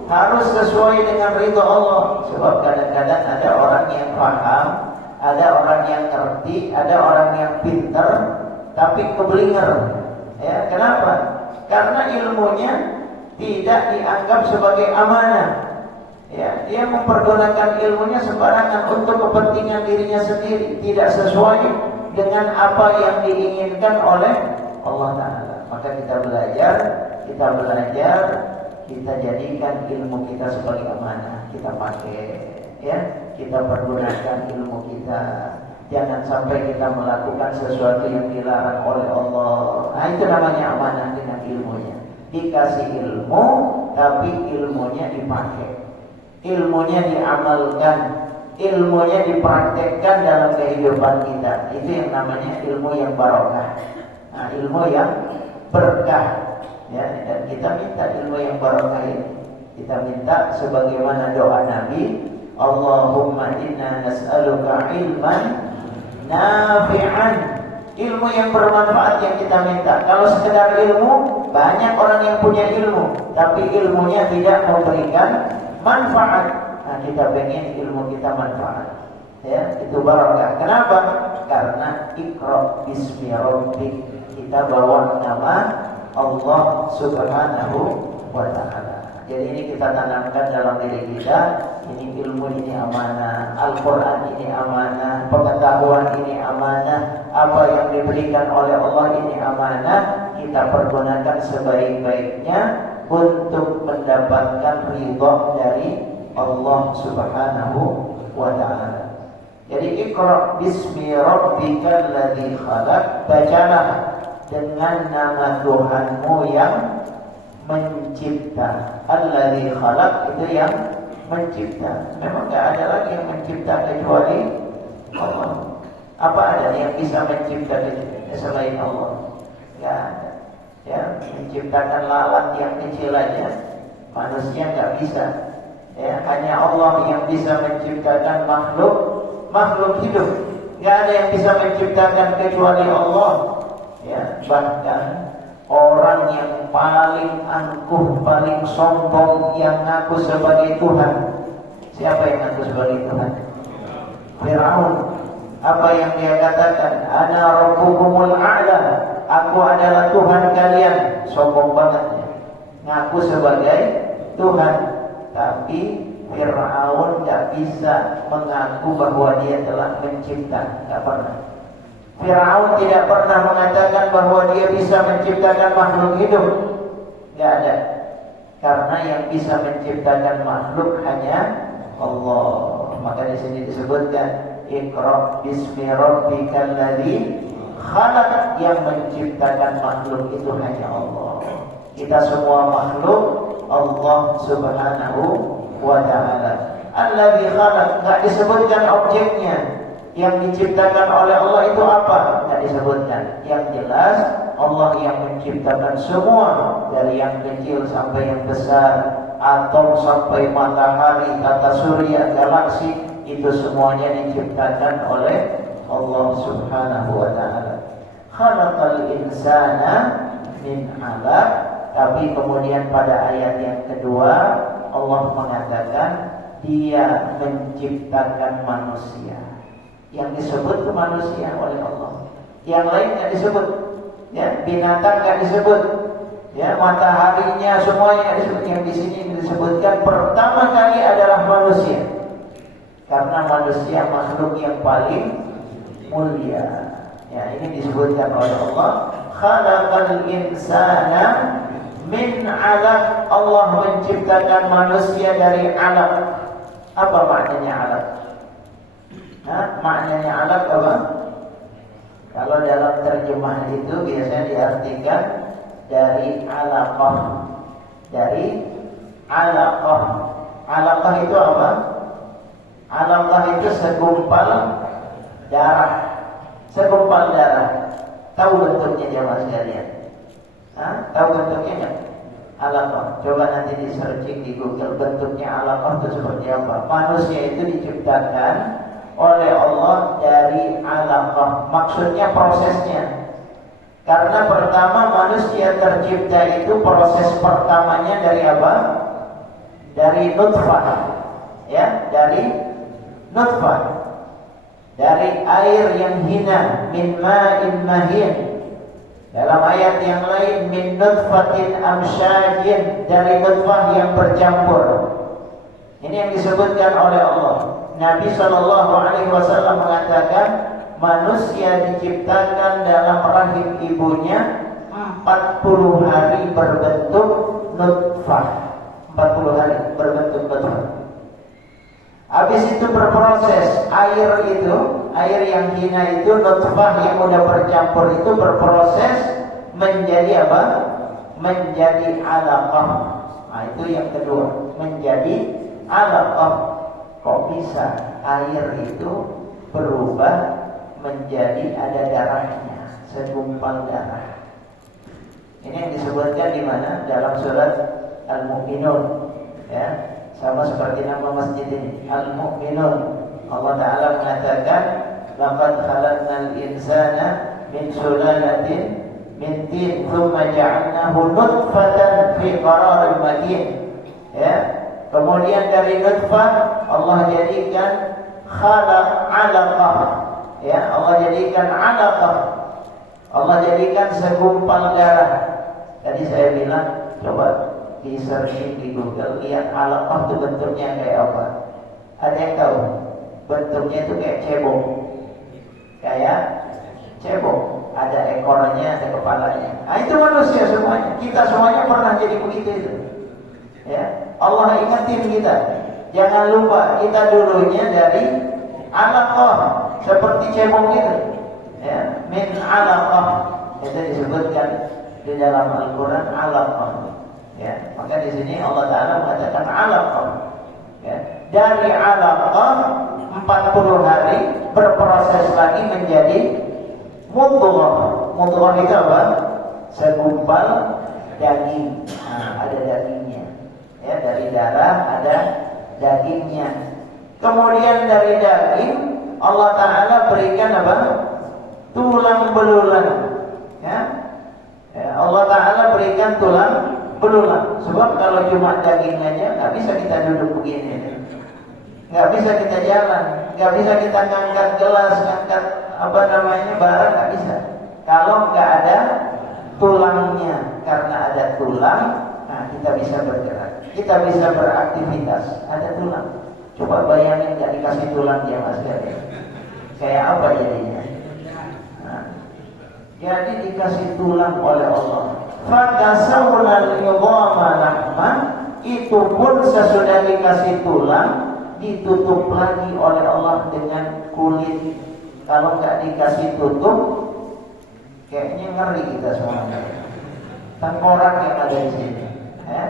harus sesuai dengan ridho Allah. Sebab kadang-kadang ada orang yang paham, ada orang yang ngerti, ada orang yang pintar, tapi kebelinger. Ya, kenapa? Karena ilmunya tidak dianggap sebagai amanah. Ya, dia mempergunakan ilmunya sembarangan untuk kepentingan dirinya sendiri, tidak sesuai dengan apa yang diinginkan oleh Allah Ta'ala. Maka kita belajar, kita jadikan ilmu kita sebagai amanah, kita pakai, ya, kita pergunakan ilmu kita. Jangan sampai kita melakukan sesuatu yang dilarang oleh Allah. Nah, itu namanya amanah dengan ilmunya. Dikasih ilmu, tapi ilmunya dipakai, ilmunya diamalkan, ilmunya dipraktekkan dalam kehidupan kita. Itu yang namanya ilmu yang barokah. Nah, ilmu yang berkah. Ya, dan kita minta ilmu yang barokah ini. Kita minta sebagaimana doa Nabi, Allahumma inna nas'aluka ilman nafi'an, ilmu yang bermanfaat yang kita minta. Kalau sekedar ilmu, banyak orang yang punya ilmu, tapi ilmunya tidak memberikan manfaat. Nah, kita pengen ilmu kita manfaat. Ya, itu barokah. Kenapa? Karena Iqra bismi rabbik, kita bawa nama Allah Subhanahu wa Ta'ala. Jadi ini kita tanamkan dalam diri kita. Ini ilmu, ini amanah. Al-Quran ini amanah. Pengetahuan ini amanah. Apa yang diberikan oleh Allah ini amanah. Kita pergunakan sebaik-baiknya untuk mendapatkan ridha dari Allah Subhanahu wa Ta'ala. Jadi Iqra bismi rabbikal ladzi khalaq, bacalah dengan nama Tuhanmu yang mencipta. Alladzi khalaq itu yang mencipta. Memang tidak ada lagi yang mencipta kecuali Allah. Apa ada yang bisa mencipta selain Allah? Tidak ada. Ya, menciptakan lalat yang kecil aja manusia nggak bisa. Ya, hanya Allah yang bisa menciptakan makhluk hidup. Nggak ada yang bisa menciptakan kecuali Allah. Ya, bahkan orang yang paling angkuh, paling sombong yang ngaku sebagai Tuhan. Siapa yang ngaku sebagai Tuhan? Fir'aun. Apa yang dia katakan? Ana rabbukumul a'la. Aku adalah Tuhan kalian. Sombong banget ya. Ngaku sebagai Tuhan. Tapi Fir'aun tidak bisa mengaku bahwa dia telah mencipta. Tidak pernah. Fir'aun tidak pernah mengatakan bahwa dia bisa menciptakan makhluk hidup. Tidak ada. Karena yang bisa menciptakan makhluk hanya Allah. Maka di sini disebutkan Iqra bismi rabbikal ladzi khalaq, yang menciptakan makhluk itu hanya Allah. Kita semua makhluk Allah Subhanahu wa Ta'ala. Alladzi khalaq, enggak disebutkan objeknya. Yang diciptakan oleh Allah itu apa? Tidak disebutkan. Yang jelas Allah yang menciptakan semua, dari yang kecil sampai yang besar, atom sampai matahari, tata surya, galaksi, itu semuanya diciptakan oleh Allah Subhanahu wa Ta'ala. Khalaqal insana min 'alaq. Tapi kemudian pada ayat yang kedua Allah mengatakan Dia menciptakan manusia. Yang disebut ke manusia oleh Allah, yang lain tidak disebut. Ya, binatang tidak disebut. Ya, mataharinya semuanya disebut. Yang di sini disebutkan pertama kali adalah manusia, karena manusia makhluk yang paling mulia. Ya, ini disebutkan oleh Allah. Khalaqal insana min 'alaq. Allah menciptakan manusia dari 'alaq. Apa maknanya 'alaq? Maknanya 'alaq apa? Kalau dalam terjemah itu biasanya diartikan dari 'alaqah. Dari 'alaqah. 'Alaqah itu apa? 'Alaqah itu segumpal darah. Segumpal darah. Tahu bentuknya jemaah sekalian? Tahu bentuknya enggak? Alaqah. Coba nanti di searching di Google bentuknya alaqah itu seperti apa. Manusia itu diciptakan oleh Allah dari alaqah. Maksudnya prosesnya. Karena pertama manusia tercipta itu proses pertamanya dari apa? Dari nutfah. Ya, dari nutfah. Dari air yang hina, min ma'in mahin. Dalam ayat yang lain, min nutfatin amsyajin, dari nutfah yang bercampur. Ini yang disebutkan oleh Allah. Nabi SAW mengatakan manusia diciptakan dalam rahim ibunya 40 hari berbentuk nutfah. 40 hari berbentuk nutfah. Habis itu berproses, air yang hina itu, nutfah yang udah bercampur itu berproses menjadi apa? Menjadi alaqah. Nah, itu yang kedua, menjadi alaqah. Kok bisa air itu berubah menjadi ada darahnya, segumpal darah? Ini yang disebutkan di mana? Dalam surat Al-Mu'minun, ya. Sama seperti nama masjid ini, Al-Mu'minun. Allah Ta'ala mengatakan, laqad khalaqnal insana min sulalatin min tin, thumma ja'alnahu nutfatan fi qararin makin. Ya. Kemudian dari nutfah Allah jadikan khalaq alaqah. Ya, Allah jadikan alaqah. Allah jadikan segumpal darah. Tadi saya bilang, coba di searching di Google, lihat alaqah itu bentuknya kayak apa. Ada yang tahu? Bentuknya itu kayak cebong. Kayak cebong. Ada ekornya, ada kepalanya. Nah, itu manusia semuanya. Kita semuanya pernah jadi begitu itu. Ya, Allah ingetin kita. Jangan lupa kita dulunya dari alaqah, seperti cebong itu. Ya, min alaqah. Itu disebutkan di dalam Al-Qur'an alaqah. Ya, maka di sini Allah Ta'ala mengatakan alaqah. Ya, dari alaqah 40 hari berproses lagi menjadi mudghah. Mudghah itu apa? Segumpal daging. Nah, ada dagingnya. Ya, dari darah ada dagingnya. Kemudian dari daging Allah Ta'ala berikan apa? Tulang belulang. Ya. Ya, Allah Ta'ala berikan tulang belulang. Sebab kalau cuma daging aja nggak bisa kita duduk begini, nggak bisa kita jalan, nggak bisa kita ngangkat gelas, ngangkat barang, nggak bisa. Kalau nggak ada tulangnya. Karena ada tulang, nah kita bisa bergerak, kita bisa beraktivitas. Ada tulang. Coba bayangin nggak dikasih tulang dia mas sekalian, kayak apa jadinya? Nah, jadi dikasih tulang oleh Allah. Fakasawna al-idhama lahman, itu pun sesudah dikasih tulang ditutup lagi oleh Allah dengan kulit. Kalau nggak dikasih tutup, kayaknya ngeri kita semuanya. Tengkorak yang ada di sini, ya.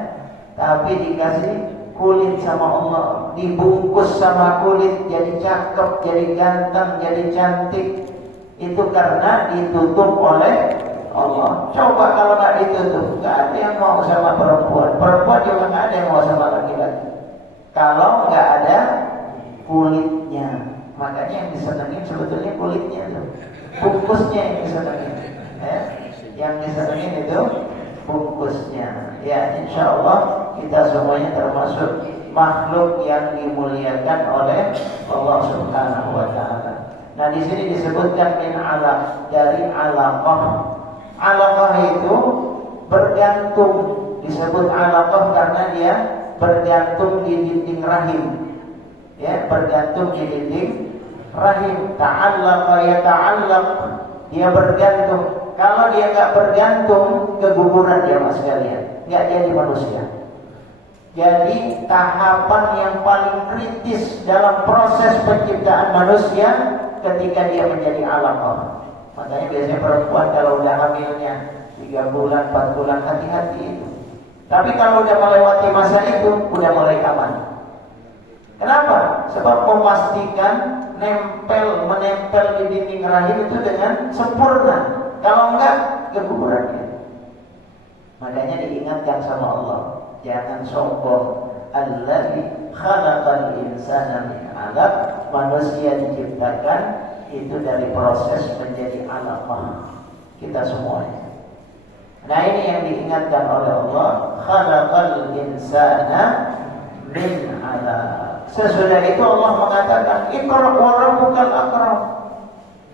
Tapi dikasih kulit sama Allah, dibungkus sama kulit, jadi cakep, jadi ganteng, jadi cantik. Itu karena ditutup oleh Allah. Coba kalau nggak ditutup, nggak ada yang mau sama perempuan. Perempuan juga nggak ada yang mau sama laki-laki. Kalau nggak ada kulitnya, makanya yang disenengin sebetulnya kulitnya itu, bungkusnya yang disenengin. Ya, yang disenengin itu bungkusnya. Ya, insya Allah kita semuanya termasuk makhluk yang dimuliakan oleh Allah Subhanahu Wa Taala. Nah, di sini disebutkan min alaq, dari alaqah. Alaqah itu bergantung, disebut alaqah karena dia bergantung di dinding rahim. Ya, bergantung di dinding rahim. Ta'allaqa yata'allaq, dia bergantung. Kalau dia nggak bergantung, keguguran dia mas sekalian, nggak jadi manusia. Jadi tahapan yang paling kritis dalam proses penciptaan manusia ketika dia menjadi alaqah. Makanya biasanya perempuan kalau udah hamilnya 3 bulan, 4 bulan, hati-hati itu. Tapi kalau udah melewati masa itu, udah mulai aman. Kenapa? Sebab memastikan menempel di dinding rahim itu dengan sempurna. Kalau enggak, kegugurannya. Makanya diingatkan sama Allah, jangan sombong. Alladzi khalaqal insana min 'alaq. Manusia diciptakan itu dari proses menjadi alaqah. Kita semuanya. Nah, ini yang diingatkan oleh Allah, khalaqal insana min 'alaq. Sesudah itu Allah mengatakan, Iqra wa rabbukal akram.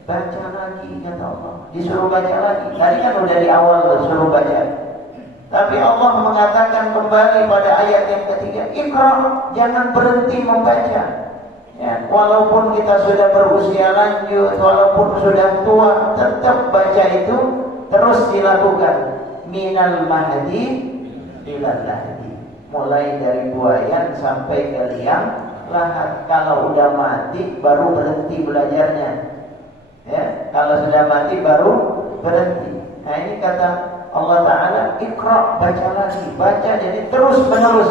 Baca lagi kata Allah. Disuruh baca lagi. Tadi kan udah di awal tuh suruh baca. Tapi Allah mengatakan kembali pada ayat yang ketiga, Iqra, jangan berhenti membaca. Ya, walaupun kita sudah berusia lanjut, walaupun sudah tua, tetap baca itu terus dilakukan. Minal mahdi ilal lahdi. Mulai dari buayan sampai ke liang lahat. Kalau udah mati baru berhenti belajarnya. Ya, kalau sudah mati baru berhenti. Nah, ini kata Allah Ta'ala, Iqra, baca lagi. Baca jadi terus menerus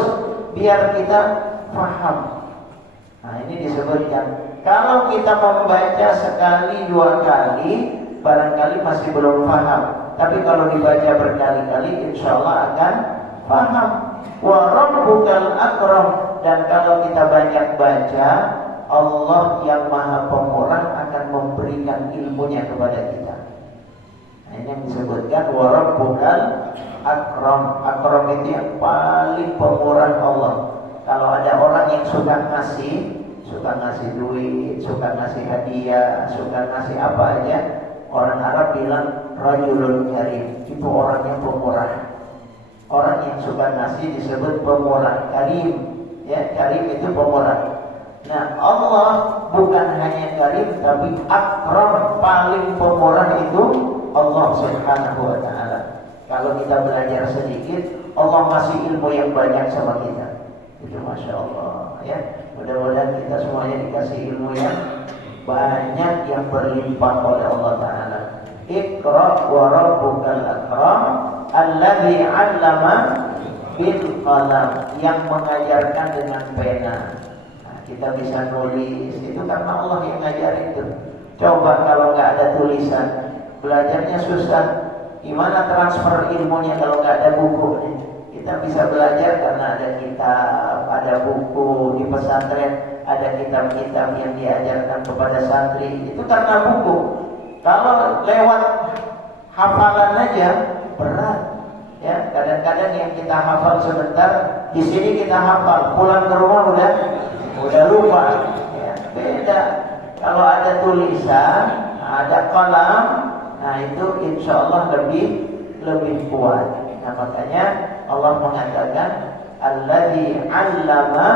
biar kita paham. Nah, ini disebutkan, kalau kita membaca sekali dua kali barangkali masih belum paham. Tapi kalau dibaca berkali-kali insya Allah akan paham. Wa rabbukal akram. Dan kalau kita banyak baca, Allah yang maha pemurah akan memberikan ilmunya kepada kita. Ini yang disebutkan wa rabbukal akram. Akram itu yang paling pemurah Allah. Kalau ada orang yang suka ngasih duit, suka ngasih hadiah, suka ngasih apa aja, orang Arab bilang rajulun karim. Itu orang yang pemurah. Orang yang suka ngasih disebut pemurah, karim. Ya, karim itu pemurah. Nah, Allah bukan hanya karim tapi akram, paling pemurah itu Allah Subhanahu wa Ta'ala. Kalau kita belajar sedikit, Allah masih ilmu yang banyak sama kita. Itu Masya Allah ya. Mudah-mudahan kita semuanya dikasih ilmu yang banyak, yang berlimpah oleh Allah Ta'ala. Iqra wa rabbukal akram alladzi 'allama bil qalam. Yang mengajarkan dengan pena. Nah, kita bisa nulis, itu karena Allah yang ngajarin itu. Coba kalau nggak ada tulisan, belajarnya susah. Gimana transfer ilmunya kalau nggak ada buku? Kita bisa belajar karena ada kitab, ada buku di pesantren, ada kitab-kitab yang diajarkan kepada santri. Itu karena buku. Kalau lewat hafalan aja berat. Ya, kadang-kadang yang kita hafal sebentar, di sini kita hafal, pulang ke rumah udah lupa. Ya, beda. Kalau ada tulisan, ada qalam, nah itu insya Allah lebih kuat. Nah, makanya Allah mengatakan alladzi 'allama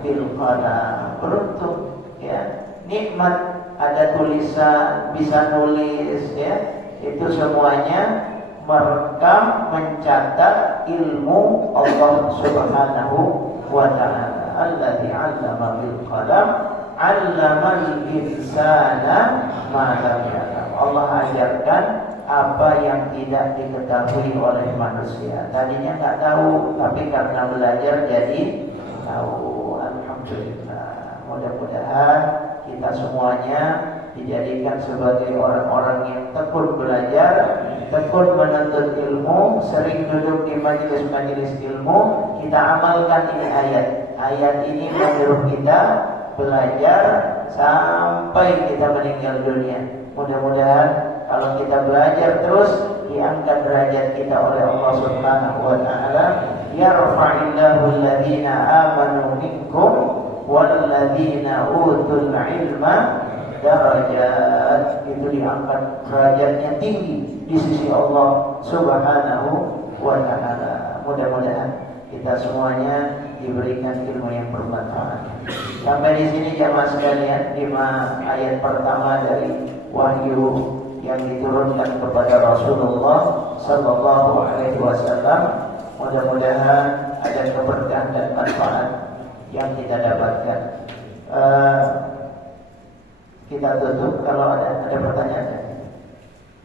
bil qalam. Beruntung ya, nikmat ada tulisan, bisa nulis ya. Itu semuanya merekam, mencatat ilmu Allah Subhanahu wa Ta'ala. Alladzi 'allama bil qalam 'allamal insana ma lam ya'lam. Allah ajarkan apa yang tidak diketahui oleh manusia. Tadinya nggak tahu, tapi karena belajar jadi tahu. Alhamdulillah. Mudah-mudahan kita semuanya dijadikan sebagai orang-orang yang tekun belajar, tekun menuntut ilmu, sering duduk di majelis-majelis ilmu. Kita amalkan ini ayat. Ayat ini menyuruh kita belajar sampai kita meninggal dunia. Mudah-mudahan kalau kita belajar terus, diangkat derajat kita oleh Allah Subhanahu wa Ta'ala. Yarfa'illahu alladhina amanu minkum walladhina utul ilma darajat. Itu diangkat derajatnya tinggi di sisi Allah Subhanahu wa Ta'ala. Mudah-mudahan kita semuanya diberikan ilmu yang bermanfaat. Sampai di sini jamaah sekalian, 5 ayat pertama dari wahyu yang diturunkan kepada Rasulullah sallallahu alaihi wasallam. Mudah-mudahan ada keberkahan dan manfaat yang kita dapatkan. Kita tutup kalau ada pertanyaan.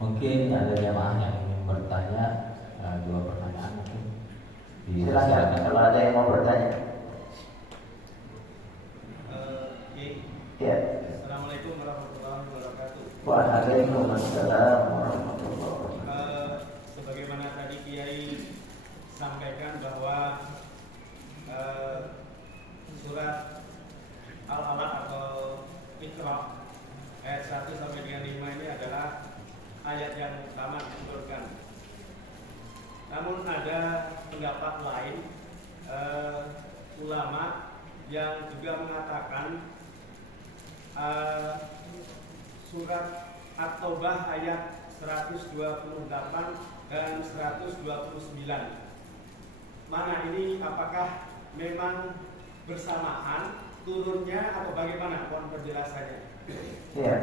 Mungkin ada jamaah yang ingin bertanya, 2 pertanyaan mungkin. Silakan kalau ada yang mau bertanya. Ya. Assalamualaikum warahmatullahi wabarakatuh. Waalaikumsalam warahmatullahi wabarakatuh. Sebagaimana tadi Kiai yang juga mengatakan surat At-Taubah ayat 128 dan 129. Mana ini, apakah memang bersamaan turunnya atau bagaimana? Mohon penjelasannya. Ya,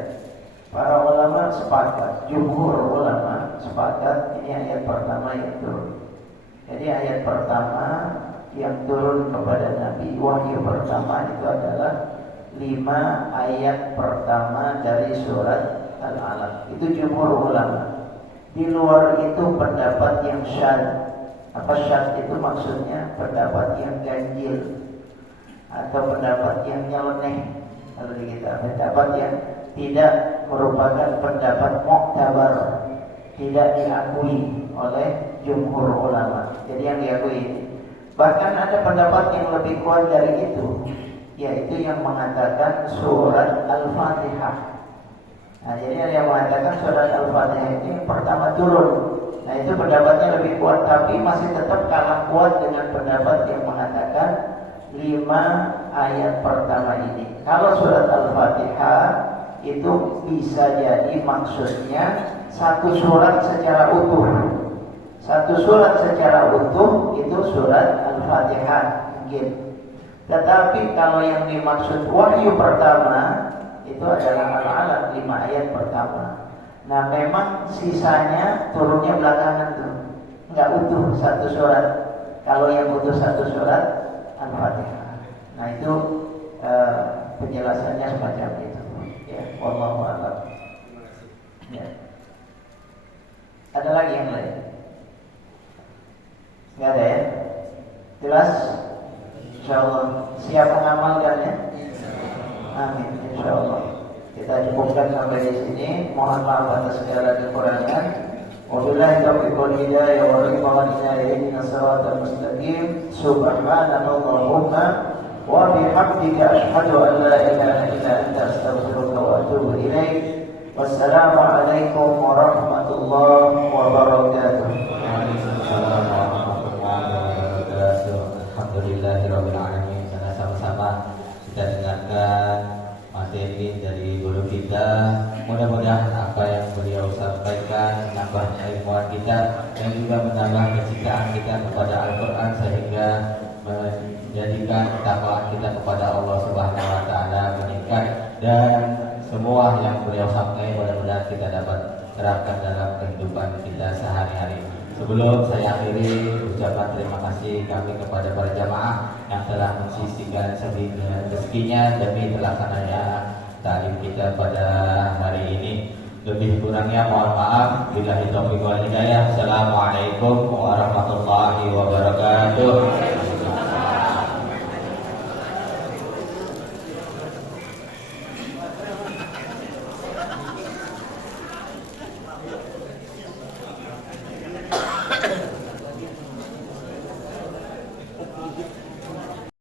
para ulama sepakat, jumhur ulama sepakat ini ayat pertama yang turun. Jadi ayat pertama yang turun kepada Nabi, wahyu pertama itu adalah 5 ayat pertama dari surat Al-Alaq. Itu jumhur ulama. Di luar itu pendapat yang syadz. Apa syadz itu maksudnya? Pendapat yang ganjil atau pendapat yang nyeleneh. Kalau kita pendapat yang tidak merupakan pendapat muktabar, tidak diakui oleh jumhur ulama. Jadi yang diakui. Bahkan ada pendapat yang lebih kuat dari itu, yaitu yang mengatakan surat Al-Fatihah. Nah, jadi ada yang mengatakan surat Al-Fatihah itu yang pertama turun. Nah, itu pendapatnya lebih kuat, tapi masih tetap kalah kuat dengan pendapat yang mengatakan 5 ayat pertama ini. Kalau surat Al-Fatihah itu bisa jadi maksudnya satu surat secara utuh. Satu surat secara utuh itu surat Al-Fatihah mungkin. Tetapi kalau yang dimaksud wahyu pertama itu adalah Al-Alaq 5 ayat pertama. Nah, memang sisanya turunnya belakangan tuh, nggak utuh satu surat. Kalau yang utuh satu surat Al-Fatihah. Nah, itu penjelasannya semacam itu. Ya, wallahu a'lam. Ya. Ada lagi yang lain? Nggak ada ya? Jelas? Insyaallah. Siap mengamalkannya? Amin. Insyaallah. Kita cukupkan sampai di sini. Mohon maaf atas segala kekurangan. Wabillahi taufiq wal hidayah wa ridwanina ihdinas siratal mustaqim. Subhanakallahumma wa bihamdika asyhadu an la ilaha illa anta astaghfiruka wa atubu ilaik. Wassalamu alaikum warahmatullahi wabarakatuh. Waalaikumsalam warahmatullahi wabarakatuh. Alhamdulillahirabbil alamin. Sama-sama kita dengarkan materi dari guru kita. Mudah-mudahan apa yang beliau sampaikan menambah keilmuan kita dan juga menambah kecintaan kita kepada Al-Quran, sehingga menjadikan takwa kita kepada Allah Subhanahu Wa Taala meningkat, dan semua yang beliau sampaikan mudah-mudahan kita dapat terapkan dalam kehidupan kita sehari-hari. Sebelum saya akhiri, ucapan terima kasih kami kepada para jamaah yang telah mensisihkan sebagian rezekinya demi terlaksananya taklim kita pada hari ini. Lebih kurangnya mohon maaf. Billahi taufiq wal hidayah. Assalamualaikum warahmatullahi wabarakatuh.